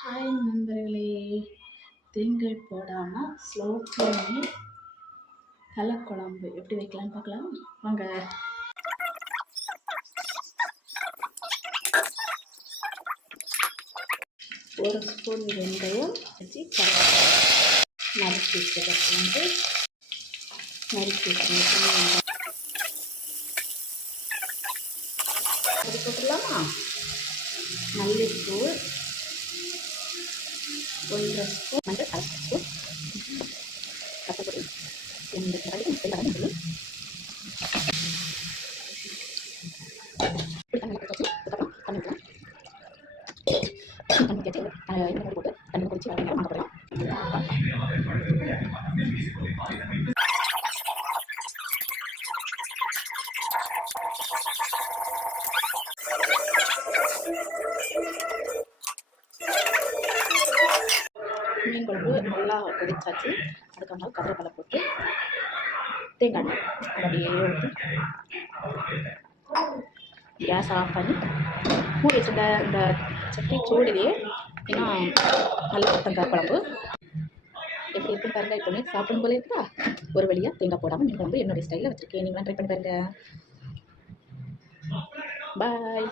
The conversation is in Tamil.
ஹாய் நண்பர்களே, தேங்காய் போடாமல் ஸ்லோ பண்ணி தலைக்குழம்பு எப்படி வைக்கலான்னு பார்க்கலாம் வாங்க. ஒரு ஸ்பூன் வெந்தயம் வச்சு நறுக்கி வச்சுட்டு நறுக்கி வச்சு அது போட்டுடலாமா. மல்லிப்பூ 1 ஸ்பூன், மஞ்சள் 1/2 ஸ்பூன், கசப்பொடி 2 தடவை சொல்லி போட்டு தண்ணி குடிச்சு வாங்க மீன் குழம்பு நல்லா கொதிச்சாச்சு. அதுக்கப்புறம் கருவேப்பிலை போட்டு தேங்காய் எண்ணெய் அப்படியே ஊற்றி கேஸ் ஆஃப் பண்ணி மூடி வச்சுருந்த இந்த சட்டி சூடுலேயே இன்னும் நல்லா தேங்காய் குழம்பு எப்படி இருக்குன்னு பாருங்கள். இப்போ சாப்பிடும் போல இருக்குதா. ஒரு வழியாக தேங்காய் போடாமல் மீன் குழம்பு என்னுடைய ஸ்டைலில் வச்சுருக்கேன். நீங்களாம் ட்ரை பண்ணி பாருங்கள். பாய்.